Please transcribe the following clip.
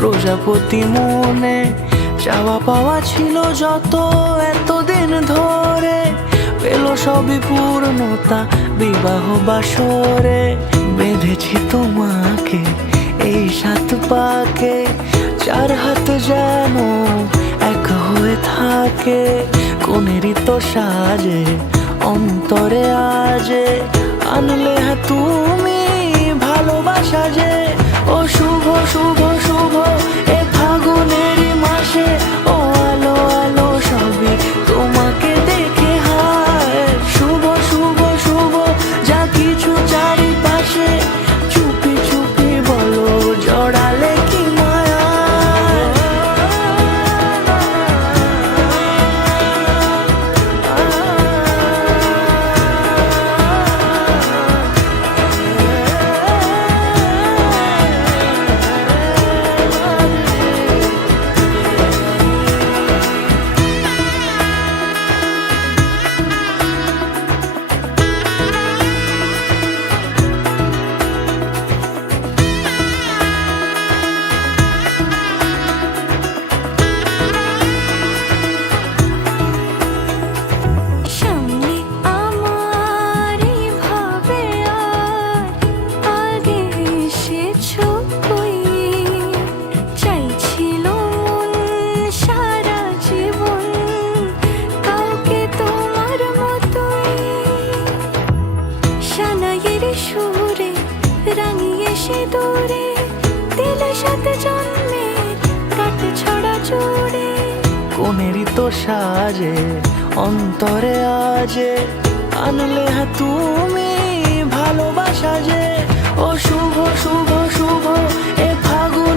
প্রজাপতি মনে চাওয়া পাওয়া ছিল যত এতদিন ধরে, পেল সবই পূর্ণতা বিবাহ বাসরে। বেঁধেছি তোমাকে এই 7 পাকে, 4 হাত যেন এক হয়ে থাকে। কোনেরই তো সাজে অন্তরে আজে আনলে তুমি ভালোবাসা যে। ও শুভ শুভ শুভ এ ফাগুনেরই মাসে, ও আলো আলো সবই তোমাকে দেখে হায়। শুভ শুভ শুভ যা কিছু চারিপাশে, চুপি চুপি বলো জড়ালে কি মায়া। সুরে রাঙিয়ে সে দূরে দিলে 7 জন্মের কাট ছড়া জোড়ে। কোনেরই তো সাজে অন্তরে আজে আনলে তুমি ভালোবাসা যে। ও শুভ শুভ শুভ এ ফাগুন